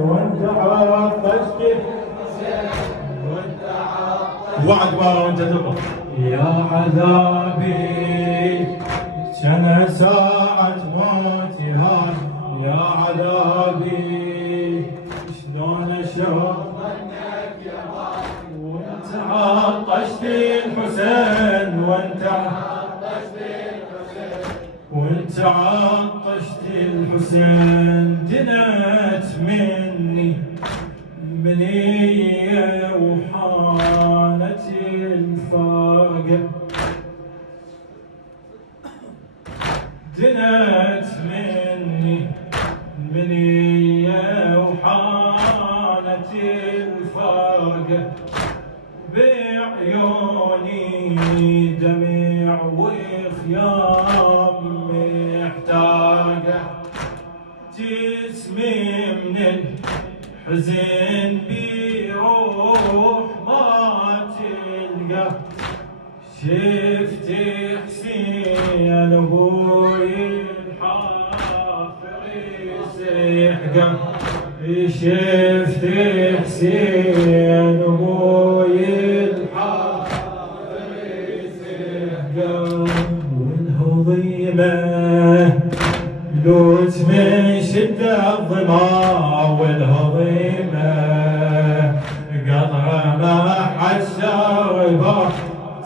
وانت عطشت وعد بارا وانت تبغى يا عذابي كان ساعة موتي هاي يا عذابي شلون اشوف ظنك يا غالي وانت عطشت الحسين وانت عطشت الحسين دنت مني منية وحانت الفاقة دنت مني منية وحانت الفاقة بعيوني دمع وخيام محتاجة جسمي من الحزن بيروح ما تلقى شفت حسين ابوي الحافر يسحقه شفت حسين ابوي الحافر يسحقه والهضيمه لو من شدة الظما والهضيمة قطرة ما عالشاربة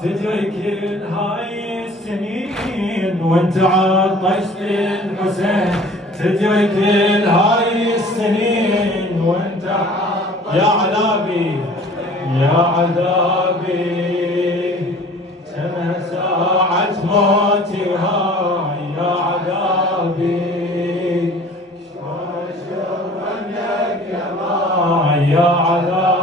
تجري كل هاي السنين وانت عطشت الحسين تجري كل هاي السنين وانت يا عذابي يا عذابي كم ساعة موتي هاي يا عذابي شلون اشوف عنك يا عذابي